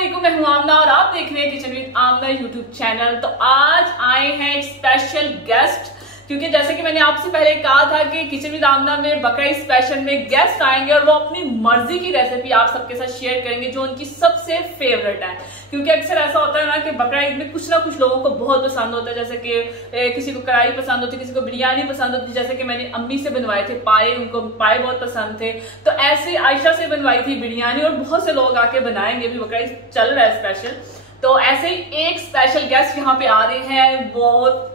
अस्सलामुअलैकुम, मैं हूं आमना और आप देख रहे हैं kitchen with Amna YouTube channel. तो आज आए हैं एक स्पेशल गेस्ट, क्योंकि जैसे कि मैंने आपसे पहले कहा था कि किचन विद आमना में बकरा स्पेशल में गेस्ट आएंगे और वो अपनी मर्जी की रेसिपी आप सबके साथ शेयर करेंगे जो उनकी सबसे फेवरेट है। क्योंकि अक्सर ऐसा होता है ना कि बकरा ईद में कुछ ना कुछ लोगों को बहुत पसंद होता है, जैसे कि किसी को कढ़ाई पसंद होती है, किसी को बिरयानी पसंद होती है। जैसे कि मैंने अम्मी से बनवाए थे पाए, उनको पाए बहुत पसंद थे। तो ऐसे आयशा से बनवाई थी बिरयानी और बहुत से लोग आके बनाएंगे, अभी बकरा ईद चल रहा है स्पेशल। तो ऐसे ही एक स्पेशल गेस्ट यहाँ पे आ रहे हैं, वो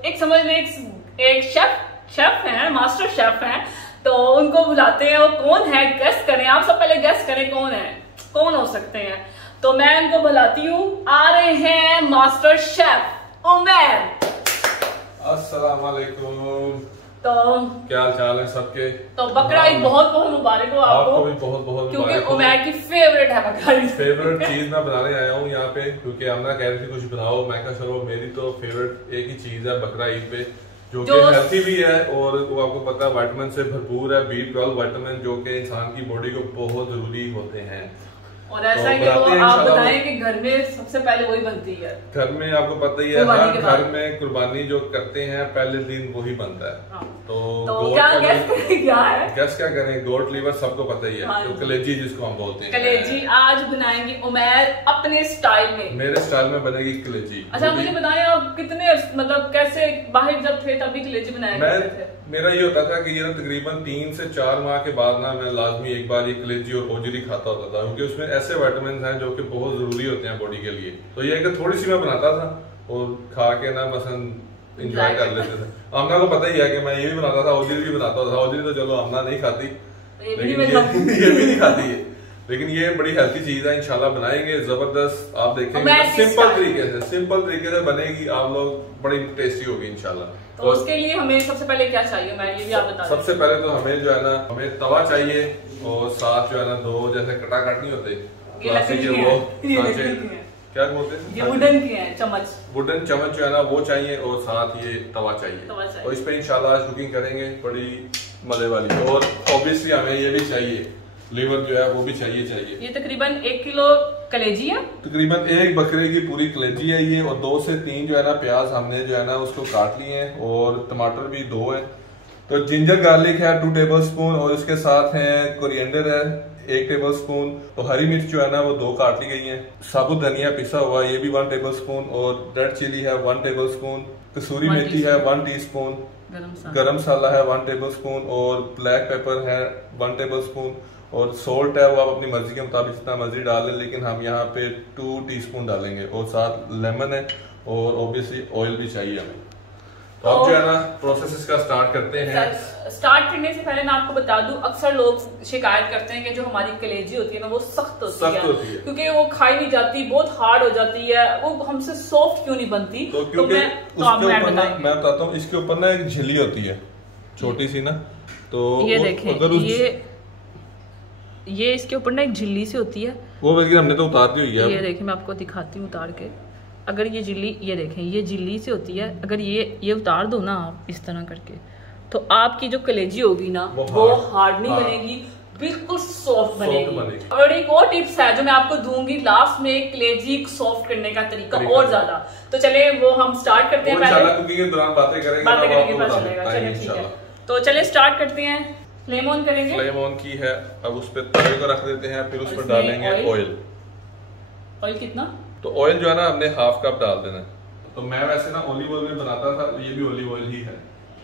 एक समझ में एक शेफ है, मास्टर शेफ है। तो उनको बुलाते हैं, वो कौन है गेस्ट करें। आप सब पहले गेस्ट करें कौन है, कौन हो सकते हैं। तो मैं उनको बुलाती हूँ, आ रहे हैं मास्टर शेफ उमैर। अस्सलाम वालेकुम। तो क्या हाल चाल है सबके। तो बकरा ईद बहुत बहुत मुबारक हो आपको भी बहुत बहुत क्योंकि उमैर की फेवरेट है बकरा ईद। फेवरेट चीज मैं बनाने आया हूँ यहाँ पे, क्योंकि आमना कह रही थी कुछ बनाओ। मैं कहा चलो, मेरी तो फेवरेट एक ही चीज है बकरा ईद पे, जो कि हेल्थी भी है और वो आपको पता है विटामिन से भरपूर है। B12 विटामिन जो कि इंसान की बॉडी को बहुत जरूरी होते हैं। और ऐसा है कि वो आप बताएं कि घर में सबसे पहले वही बनती है। घर में आपको पता ही है, हर घर में कुर्बानी जो करते हैं पहले दिन वही बनता है। हाँ। तो क्या है गैस क्या करें, गोट लीवर सबको पता ही है। हाँ, तो कलेजी जिसको हम बोलते हैं, कलेजी आज बनाएंगे उमैर अपने स्टाइल में। मेरे स्टाइल में बनेगी कलेजी। अच्छा मुझे बताएं, आप कितने मतलब कैसे बाहर जब थे तभी कलेजी बनाया थे? मेरा ये होता था कि ये तकरीबन 3 से 4 माह के बाद ना मैं लाजमी एक बार ये कलेजी और ओजरी खाता होता था, क्योंकि उसमें ऐसे विटामिन हैं जो कि बहुत जरूरी होते हैं बॉडी के लिए। तो ये कि थोड़ी सी मैं बनाता था और खा के ना बसन इंजॉय कर लेते थे। आमना को पता ही है कि मैं ये भी बनाता था, ओजरी भी बनाता था। ओजरी तो चलो आमना नहीं खाती, लेकिन ये भी नहीं खाती है। लेकिन ये बड़ी हेल्थी चीज है, इंशाल्लाह बनाएंगे जबरदस्त। आप देखेंगे सिंपल तरीके से बनेगी, आप लोग बड़ी टेस्टी होगी इंशाल्लाह। तो उसके लिए हमें सबसे पहले क्या चाहिए, मैं ये भी आप बता। सबसे पहले तो हमें जो है ना, हमें तवा चाहिए और साथ जो है ना 2 जैसे कटाकट नहीं होते क्या बोलते हैं, ये वुडन के हैं चम्मच, वुडन चम्मच जो है ना वो चाहिए और साथ ये तवा चाहिए। और इस पे इंशाल्लाह आज कुकिंग करेंगे बड़ी मजे वाली। और ऑब्वियसली हमें ये भी चाहिए, लीवर जो है वो भी चाहिए। ये तकरीबन 1 किलो कलेजी है, तकरीबन 1 बकरे की पूरी कलेजी है ये। और 2 से 3 जो है ना प्याज हमने जो है ना उसको काट लिए हैं, और टमाटर भी 2 है। तो जिंजर गार्लिक है 2 टेबल स्पून, और इसके साथ है कोरिएंडर है 1 टेबल स्पून। तो हरी मिर्च जो है ना वो 2 काट ली गई है। साबुत धनिया पिसा हुआ ये भी 1 टेबल स्पून, और रेड चिली है 1 टेबल स्पून। कसूरी मेथी है 1 टीस्पून, गरम मसाला है 1 टेबल स्पून, और ब्लैक पेपर है 1 टेबल स्पून। और सोल्ट है वो आप अपनी मर्जी के मुताबिक जितना मर्जी डाल लें, लेकिन हम यहाँ पे 2 टीस्पून डालेंगे। और साथ लेमन है, और ऑब्वियसली ऑयल भी चाहिए हमें। तो अब जो है ना प्रोसेस इसका स्टार्ट करते हैं। स्टार्ट करने से पहले मैं आपको बता दूं, अक्सर लोग शिकायत करते हैं कि जो हमारी कलेजी होती है ना वो सख्त होती है, क्योंकि वो खाई नहीं जाती, बहुत हार्ड हो जाती है, वो हमसे सॉफ्ट क्यों नहीं बनती। तो मैं बताता हूँ, इसके ऊपर ना एक झिल्ली होती है छोटी सी ना, तो ये देखें, ये इसके ऊपर ना एक झिल्ली सी होती है, वो हमने तो उतार दी हुई है। ये देखें, मैं आपको दिखाती हूँ उतार के। अगर ये झिल्ली, ये देखें ये झिल्ली से होती है, अगर ये उतार दो ना आप इस तरह करके, तो आपकी जो कलेजी होगी ना वो हार्ड नहीं बनेगी, बिल्कुल सॉफ्ट बनेगी। और एक और टिप्स है जो मैं आपको दूंगी लास्ट में, कलेजी सॉफ्ट करने का तरीका और ज्यादा। तो चले वो हम स्टार्ट करते हैं, पहले कुकिंग के दौरान बातें करेंगे, पता चलेगा। चलिए ठीक है, तो चले स्टार्ट करते हैं। फ्लेम ऑन करेंगे, फ्लेम ऑन की है। अब उस पर तवे को रख देते हैं, फिर उस पर डालेंगे ऑयल। ऑयल कितना? तो ऑयल जो है ना हमने ½ कप डाल देना है। तो मैं वैसे ना ऑलिव ऑयल में बनाता था, तो ये भी ऑलिव ऑयल ही है।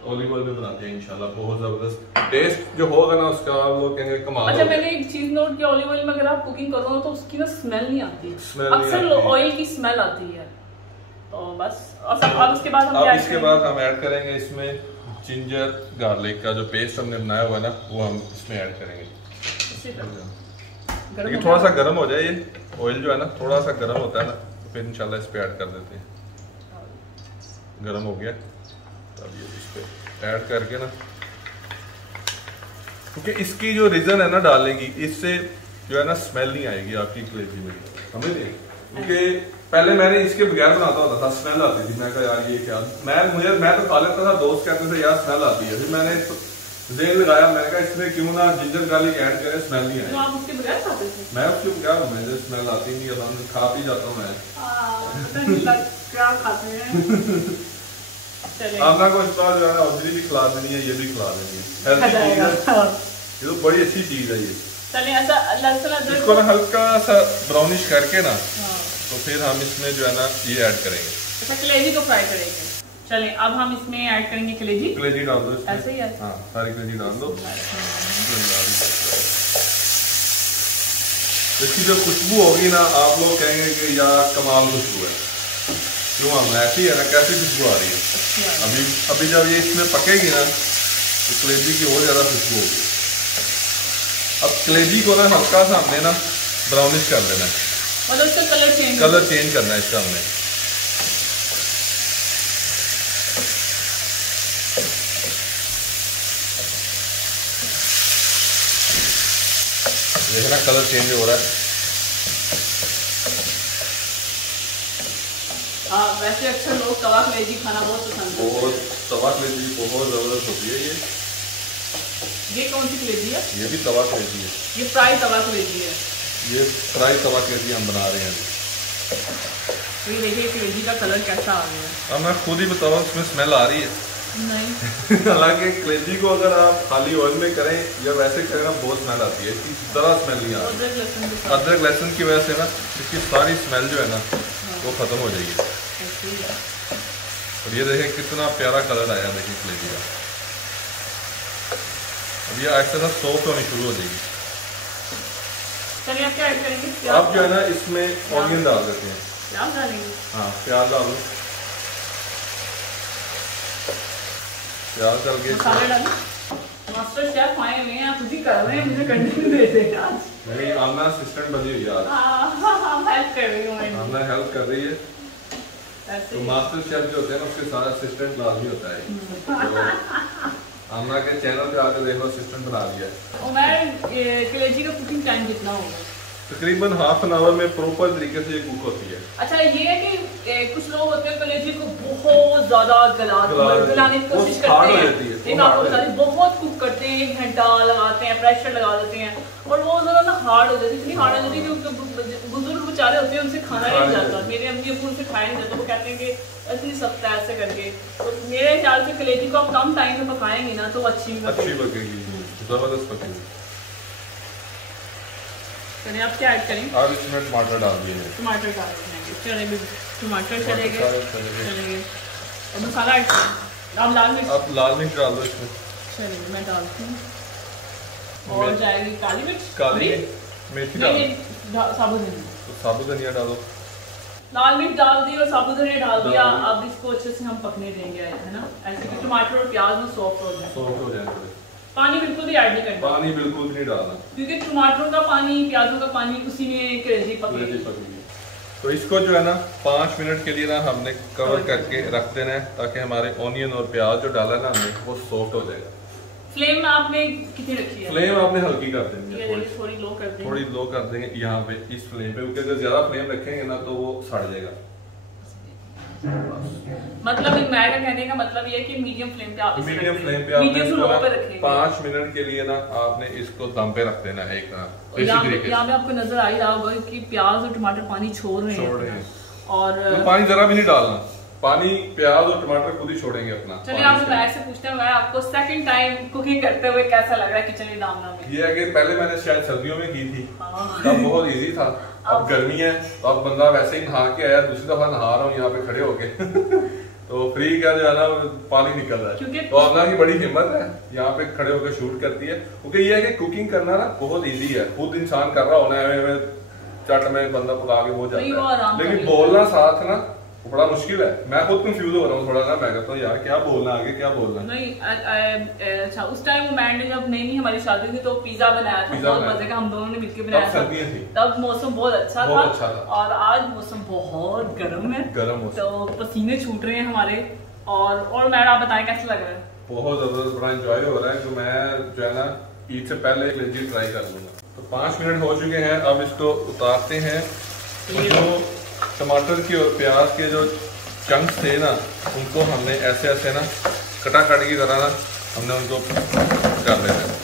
ऑलिव ऑयल में बनाते हैं इंशाल्लाह, बहुत जबरदस्त टेस्ट जो होगा ना उसका आप लोग कहेंगे कमाल। अच्छा मैंने एक चीज नोट किया, ऑलिव ऑयल में अगर आप कुकिंग करो तो उसकी ना स्मेल नहीं आती, अक्सर ऑयल की स्मेल आती है। तो बस अब उसके बाद हम ऐड करेंगे इसमें जिंजर गार्लिक का जो पेस्ट हमने बनाया हुआ है ना, वो हम इसमें ऐड करेंगे। लेकिन थोड़ा सा गर्म हो जाए, ये ऑयल जो है ना थोड़ा सा गर्म होता है ना, तो फिर इंशाल्लाह इस पे ऐड कर देते हैं। गर्म हो गया तो अब ये इस पे ऐड करके ना, क्योंकि इसकी जो रीजन है ना डालने की, इससे जो है ना स्मेल नहीं आएगी आपकी कलेजी में, समझ नहीं। क्योंकि पहले मैंने इसके बगैर बनाता होता था, स्मेल आती थी। मैं कहा यार ये क्या, मैं तो खा लेता था, दोस्त कहते थे यार स्मेल आती है। फिर मैंने जेल लगाया, मैंने कहा इसमें क्यों ना जिंजर गार्लिक ऐड करें, स्मेल नहीं आए। तो आप उसके बगैर खाते थे? मैं उसके बगैर हूँ, मुझे स्मेल आती नहीं है, खा पी जाता हूँ मैं। पता नहीं क्या खाते हैं। आमना को इस बार जो है ना औजरी भी खिला देनी है, ये भी खिला देनी है, ये तो बड़ी अच्छी चीज है ये। चलिए ऐसा लहसुन अदरक इसको ना हल्का सा ब्राउनिश करके ना तो फिर हम इसमें जो है ना ये ऐड करेंगे। अच्छा कलेजी को फ्राई करेंगे। चलिए अब हम इसमें ऐड करेंगे कलेजी। कलेजी डाल दो इसमें। ऐसे ही है? हाँ सारी कलेजी डाल दो। इसकी जो खुशबू होगी ना आप लोग कहेंगे कि यार कमाल खुशबू है। क्यों हम ऐसी है ना, कैसी खुशबू आ रही है। अभी जब ये इसमें पकेगी ना तो कलेजी की और ज्यादा खुशबू होगी। अब कलेजी को ना हल्का सा हमने ना ब्राउनिश कर देना है, मतलब इसका कलर चेंज करना है इसका हमने। देखना कलर चेंज हो रहा है। वैसे अक्सर लोग तवा कलेजी खाना बहुत पसंद करते हैं। तवा कलेजी बहुत जबरदस्त होती है ये कौन सी कलेजी है? ये भी तवा कलेजी है। ये फ्राई तवा कलेजी है। ये फ्राई तवा कलेजी हम बना रहे हैं। तो ये देखिए कलेजी का कलर कैसा आ गया है। अब मैं खुद ही बताऊँ इसमें स्मेल आ रही है? नहीं। हालांकि कलेजी को अगर आप खाली ऑयल में करें या वैसे करें ना बहुत स्मेल आती है, इसकी जरा स्मेल नहीं आती। अदरक लहसुन की वजह से ना इसकी सारी स्मेल जो है ना वो खत्म हो जाएगी। और ये देखें कितना प्यारा कलर आया, देखिए कलेजी का। अब ये आहिस्ता सा सॉफ्ट होनी शुरू हो जाएगी। चलिए अब क्या ऐड करेंगे? अब जो है ना इसमें ऑनियन डाल देते हैं। प्याज डालेंगे? हाँ प्याज डाल दो। प्याज डाल के मसाले डालें। मास्टर शेफ आए हुए हैं, आप खुद ही कर रहे हैं, मुझे कंटिन्यू दे देगा आज। नहीं आमना असिस्टेंट बनी हुई है आज। हेल्प कर रही हूँ। आमना हेल्प कर रही है। तो मास्टर शेफ जो होते हैं ना उसके साथ असिस्टेंट लाजमी होता है। तो आमना के चैनल पे आके देखो असिस्टेंट बना दिया है। और मैं कलेजी का कुकिंग टाइम कितना होगा? तकरीबन हाफ एन आवर में प्रॉपर तरीके से ये कुक होती है। अच्छा ये है कि कुछ लोग होते हैं कलेजी को बहुत ज्यादा गलाने की कोशिश करते हैं, लेकिन आपको बता दें बहुत कुक करते हैं, 1 घंटा लगाते हैं, प्रेशर लगा देते हैं और वो जरा ना हार्ड हो जाती है। इतनी हार्ड हो जाती है कि बुजुर्ग बेचारे होते हैं उनसे खाना ही नहीं जाता। मेरे अम्मी अबू उनसे खाया नहीं जाता, वो कहते हैं कि ऐसे सकता है ऐसे करके। तो मेरे ख्याल से कलेजी को आप कम टाइम में पकाएंगे ना तो अच्छी पकेगी, जबरदस्त पकेगी। चलिए आप क्या ऐड करेंगे? और इसमें टमाटर डाल दिए हैं। टमाटर डाल देंगे। चलेंगे टमाटर चलेंगे। और मसाला ऐड आप लाल मिर्च, आप लाल मिर्च डाल दो इसमें। चलिए मैं डालती हूँ। और जाएगी काली मिर्च, काली मेथी डाल, साबुत धनिया। तो साबुत धनिया डालो। लाल मिर्च डाल दी और साबुत धनिया डाल दिया। अब इसको अच्छे से हम पकने देंगे, है ना, ऐसे कि टमाटर और प्याज में सॉफ्ट हो जाए। पानी बिल्कुल भी ऐड नहीं करना। पानी बिल्कुल नहीं डालना, क्योंकि टमाटरों का पानी, प्याजों का पानी उसी में कलेजी पकेगी। तो इसको जो है ना 5 मिनट के लिए ना हमने कवर करके रख देना है ताकि हमारे ऑनियन और प्याज जो डाला है ना हमने वो सॉफ्ट हो जाएगा। फ्लेम आपने कितनी रखी है? फ्लेम आपने हल्की कर देनी है, थोड़ी लो कर देंगे। थोड़ी लो कर देंगे यहाँ पे इस फ्लेम पे, क्योंकि अगर ज्यादा फ्लेम रखेंगे ना तो वो सड़ जाएगा। मतलब मैं क्या कहने का मतलब ये है कि मीडियम फ्लेम पे आप मीडियम फ्लेम पे आपने 5 मिनट के लिए ना आपने इसको दम पे रख देना है एक तरह। यहाँ पे आपको नजर आ ही रहा होगा कि प्याज और टमाटर पानी छोड़ रहे हैं और तो पानी जरा भी नहीं डालना, पानी प्याज और टमाटर खुद ही छोड़ेंगे अपना। चलिए आप मैं ऐसे पूछते हैं, मैं आपको सेकंड टाइम कुकिंग करते हुए कैसा लग रहा है किचन विद आमना में? ये है कि पहले मैंने शायद सर्दियों में की थी, तब बहुत इजी था। अब गर्मी है तो अब बंदा वैसे ही नहा के आया, दूसरी दफा नहा रहा हूँ यहाँ पे खड़े होके तो फ्री का जो है ना पानी निकल रहा है। तो आमना की बड़ी हिम्मत है, यहाँ पे खड़े होकर शूट करती है, क्योंकि ये है कि कुकिंग करना ना बहुत इजी है। खुद इंसान कर रहा होना है, चट में बंदा पका के हो जाता है, लेकिन बोलना साथ ना बड़ा मुश्किल है। मैं खुद कंफ्यूज हो रहा हूँ थोड़ा ना, मैं कहता हूँ यार क्या बोलना आगे क्या बोलना। नहीं अच्छा उस टाइम वो मैंने जब नई हमारी शादी थी तो पिज्जा बनाया था, बहुत मजे का, हम दोनों ने मिलकर बनाया था। तब मौसम बहुत अच्छा था और आज मौसम बहुत गर्म है, तो पसीने छूट रहे हैं हमारे। और मैडम आप बताएं कैसा लग रहा है? बहुत जबरदस्त, बड़ा एंजॉय हो रहा है। तो मैं जो है ना ईद से पहले कलेजी ट्राई कर लूंगा। तो 5 मिनट हो चुके हैं, अब इसको उतारते हैं। जो टमाटर के और प्याज के जो चंक्स थे ना उनको हमने ऐसे ऐसे ना कटा कट की तरह ना हमने उनको कर लेना है।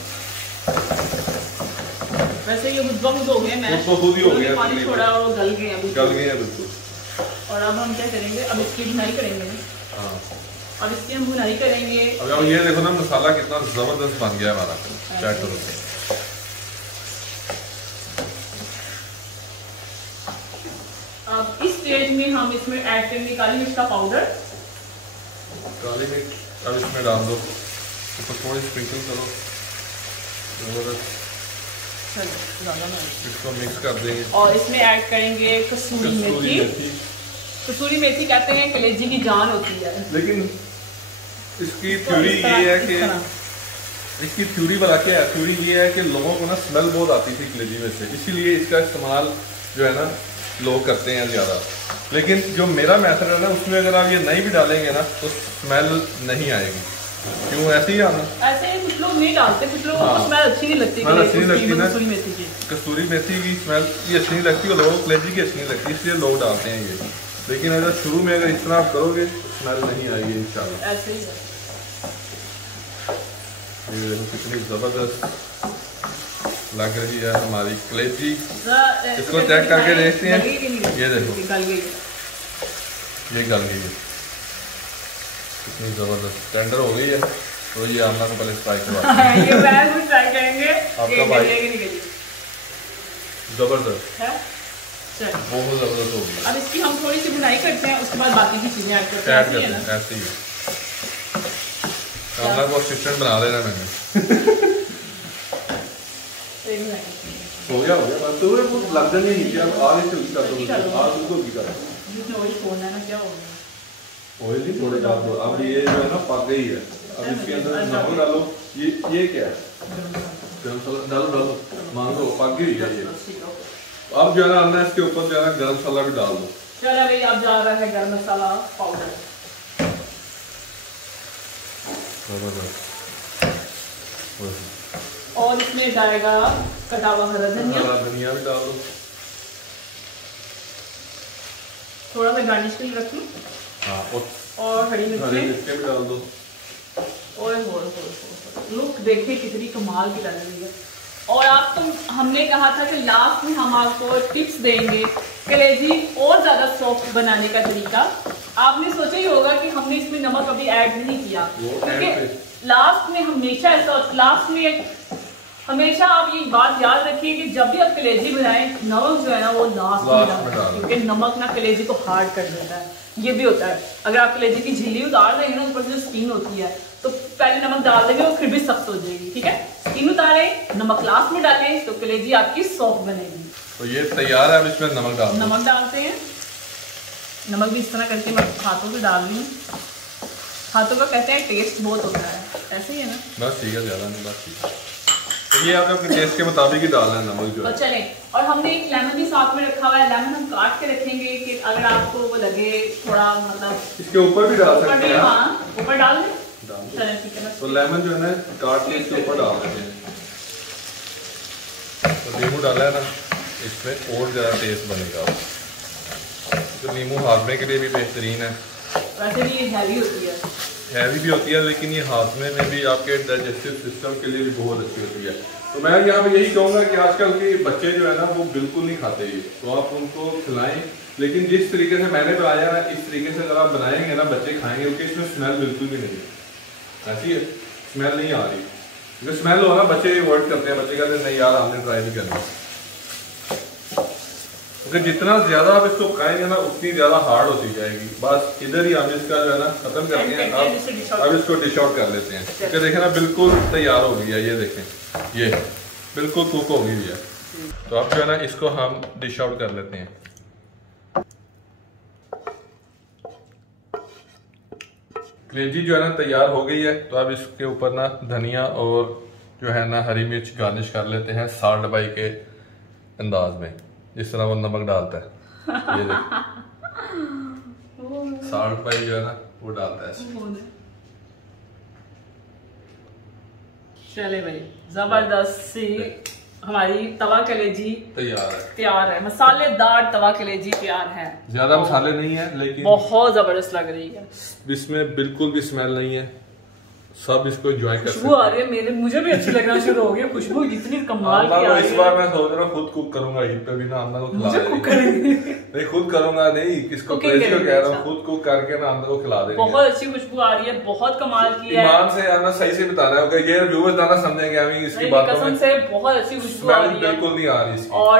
वैसे ये खुद हो गए, मैं खुद ही हो गया, पानी छोड़ा और गल गए बिल्कुल। और अब हम क्या करेंगे, अब इसकी भुनाई करेंगे। हाँ, अब इसकी हम भुनाई करेंगे। अब ये देखो ना मसाला कितना जबरदस्त बन गया हमारा। चेक करो। अब इस स्टेज में हम इसमें ऐड करेंगे काली मिर्च का पाउडर। काली मिर्च अब इसमें डाल दो, तो थोड़ी स्प्रिंकल करो, इसको मिक्स कर देंगे। और इसमें ऐड करेंगे कसूरी मेथी। कसूरी मेथी कहते हैं कलेजी की जान होती है, लेकिन इसकी थ्योरी ये है कि इसकी थ्योरी बता क्या है, थ्योरी ये है कि लोगों को ना स्मेल बहुत आती थी कलेजी में से, इसीलिए इसका इस्तेमाल जो है ना लोग करते हैं ज़्यादा। लेकिन जो मेरा मेथड है ना, उसमें अगर आप ये नहीं भी डालेंगे ना तो स्मेल नहीं आएगी। क्यों ऐसे ही आना? ऐसे कुछ लोग नहीं डालते, कुछ लोगों को स्मेल अच्छी नहीं लगती, अच्छी नहीं लगती ना कसूरी मेथी की स्मेल ये अच्छी नहीं लगती, और लोगों को कलेजी की अच्छी नहीं लगती, इसलिए लोग डालते हैं ये। लेकिन अगर शुरू में अगर इतना आप करोगे तो स्मेल नहीं आएगी इंशाल्लाह। ऐसे ही ये देखो कितनी जबरदस्त लग रही है हमारी कलेजी। इसको चेक करके देखते हैं। ये देखो ये गल गई है, कितनी जबरदस्त टेंडर हो गई है। तो ये आमना को पहले फ्राई करवा ये मैं ट्राई करेंगे। आपका भाई जबरदस्त है, बहुत जबरदस्त हो गई। अब इसकी हम थोड़ी सी बुनाई करते हैं, उसके बाद बाकी की चीजें ऐड करते हैं। ऐसे ही आमना को असिस्टेंट बना लेना मैंने। हो गया बस। तो वो लग जानी है, अब आगे से कर दो, आग उसको भी कर दो। ऑयल खोलना है, क्या हो गया? ऑयल ही थोड़े डाल दो। अब ये जो है ना पक गई है, अब इसके अंदर नमक डालो। ये क्या है? गरम मसाला डालो, मांगो पक गई है ये। अब जो है ना हमने इसके ऊपर जो है ना गरम मसाला भी डाल दो। चलो भाई, अब जा रहा है गरम मसाला पाउडर। और इसमें जाएगा कटा हुआ हरा धनिया भी डाल दो। थोड़ा सा गार्निश के लिए रख लूं। हाँ, और हरी मिर्च भी डाल दो। लुक देखिए कितनी कमाल की लग रही है। और आप तो हमने कहा था कि लास्ट में हम आपको टिप्स देंगे कलेजी और ज्यादा सॉफ्ट बनाने का तरीका। आपने सोचा ही होगा कि हमने इसमें नमक अभी ऐड नहीं किया, क्योंकि लास्ट में हमेशा ऐसा हमेशा आप ये बात याद रखिए कि जब भी आप कलेजी बनाएं, नमक जो है ना वो लास्ट में डालें, क्योंकि नमक ना कलेजी को हार्ड कर देता है। ये भी होता है, अगर आप कलेजी की झिल्ली उतार देंगे ना, ऊपर से जो स्किन होती है, तो पहले नमक डाल देंगे वो फिर भी सख्त हो जाएगी। ठीक है, स्किन उतारें, नमक लास्ट में डालें तो कलेजी आपकी सॉफ्ट बनेगी। तो ये तैयार है। अब इसमें नमक डालते हैं। नमक भी इस तरह करके मैं हाथों से डाल रही हूँ। हाथों का कहते हैं टेस्ट बहुत होता है, ऐसे ही है ना? बस ठीक है, ज्यादा नहीं, बस ठीक है। तो ये आप अपने टेस्ट के मुताबिक ही डालना है नमक जो है। और चलें, और हमने एक लेमन भी साथ में रखा हुआ है। लेमन हम काट के रखेंगे कि अगर आपको वो लगे थोड़ा, मतलब इसके ऊपर भी डाल सकते हैं। हाँ, ऊपर डाल दें। चलें ठीक है। तो लेमन जो है ना काट के इसके ऊपर डाल देते हैं। तो नींबू डाला है ना, इसमें और ज़्यादा टेस्ट बनेगा। तो नींबू हाजमे के लिए भी बेहतरीन है। वैसे भी ये हैवी होती है, हैवी भी होती है, लेकिन ये हाजमे में भी आपके डाइजेस्टिव सिस्टम के लिए भी बहुत अच्छी होती है। तो मैं यहाँ पे यही कहूँगा कि आजकल के बच्चे जो है ना वो बिल्कुल नहीं खाते ये, तो आप उनको खिलाएं। लेकिन जिस तरीके से मैंने बनाया ना, इस तरीके से अगर आप बनाएंगे ना बच्चे खाएंगे, क्योंकि इसमें स्मेल बिल्कुल भी नहीं है। ऐसी है, स्मेल नहीं आ रही। जो स्मेल हो ना बच्चे अवॉइड करते हैं, बच्चे कहते हैं नहीं यार हमने ट्राई भी करना। क्योंकि जितना ज्यादा आप इसको पकाएंगे ना उतनी ज्यादा हार्ड होती जाएगी। बस इधर ही हम इसका जो है ना खत्म करते हैं। अब इसको डिश आउट कर लेते हैं। क्योंकि देखें ना बिल्कुल तैयार हो गई है, ये देखें ये बिल्कुल कुक हो गई है। तो अब जो है ना इसको हम डिश आउट कर लेते हैं। कलेजी जो है ना तैयार हो गई है। तो अब इसके ऊपर ना धनिया और जो है ना हरी मिर्च गार्निश कर लेते हैं साल्ट बाई के अंदाज में, जिस तरह वो नमक डालता है। ये साल्ट बाई जो है ना वो डालता है। चले भाई, जबरदस्त सी हमारी तवा कलेजी तैयार है। मसालेदार तवा कलेजी तैयार है। ज्यादा मसाले नहीं है, लेकिन बहुत जबरदस्त लग रही है। इसमें बिल्कुल भी स्मेल नहीं है, सब इसको एंजॉय कर खुशबू आ रही है, मुझे भी अच्छी लगना शुरू हो गई खुशबू, इतनी कमाल की आ रही है। इस बार मैं सोच रहा हूँ खुद कुक करूंगा ईद पे भी ना, आमना को खिला नहीं खुद करूंगा, नहीं किसको क्रेजी को कह रहा हूँ, खुद कुक करके ना आमना को खिला देंगे। बहुत अच्छी खुशबू आ रही है, बहुत कमाल की है। ईमान से आना सही से बताना होगा, ये व्यूअर्स दाना समझेंगे हमें इसकी बातों में से बहुत अच्छी खुशबू आ रही है, बिल्कुल नहीं आ रही। और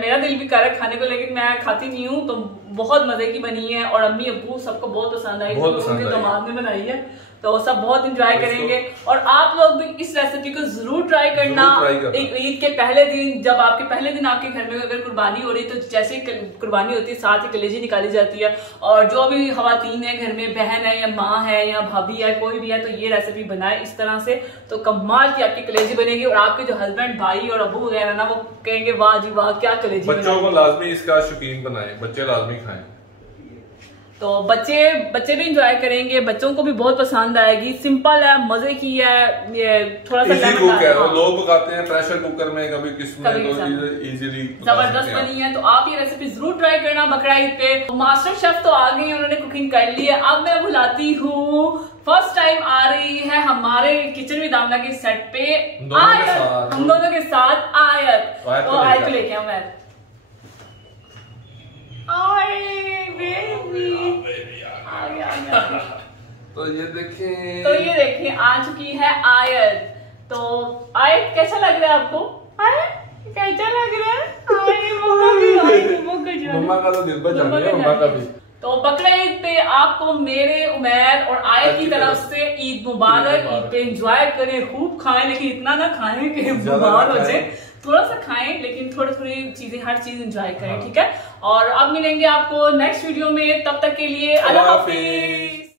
मेरा दिल भी कर रहा है खाने को, लेकिन मैं खाती नहीं हूँ, तो बहुत मजे की बनी है और अम्मी अब्बू सबको बहुत पसंद आई, उनके दामाद ने बनाई है, तो सब बहुत एंजॉय करेंगे। और आप लोग भी इस रेसिपी को जरूर ट्राई करना। एक ईद के पहले दिन, जब आपके पहले दिन आपके घर में अगर कुर्बानी हो रही है, तो जैसे कुर्बानी होती है साथ ही कलेजी निकाली जाती है, और जो भी खवातीन है घर में, बहन है या माँ है या भाभी है, कोई भी है, तो ये रेसिपी बनाए इस तरह से, तो कमाल की आपकी कलेजी बनेगी। और आपके जो हस्बैंड, भाई और अब्बू वगैरह ना, वो कहेंगे वाह जी वाह क्या कलेजी। बच्चों को लाजमी इसका शौकीन बनाए, बच्चे लाजमी खाएं, तो बच्चे भी इंजॉय करेंगे, बच्चों को भी बहुत पसंद आएगी। सिंपल है, मजे की है, ये थोड़ा सा लोग पकाते हैं प्रेशर कुकर में, कभी किसमें, तो इजीली जबरदस्त बनी है। तो आप ये रेसिपी जरूर ट्राई करना बकरा ईद पे। मास्टर शेफ तो आ गए, उन्होंने कुकिंग कर ली है। अब मैं बुलाती हूँ, फर्स्ट टाइम आ रही है हमारे किचन विद आमना के सेट पे आयत, हम दोनों के साथ आयत। तो आयत को लेके आऊँ मैं, तो ये देखें आ चुकी है आयत। तो आयत कैसा लग रहा है आपको? कैसा लग रहा है? मम्मा का तो दिल पर जम गया, मम्मा का भी। तो बकरा ईद पे आपको मेरे, उमैर और आयत की तरफ से ईद मुबारक। ईद पे एंजॉय करें, खूब खाएं, लेकिन इतना ना खाएं कि बीमार हो जाए, थोड़ा सा खाएं, लेकिन थोड़ी चीजें, हर चीज एंजॉय करें, ठीक है। और अब मिलेंगे आपको नेक्स्ट वीडियो में, तब तक के लिए अल्लाह हाफिज।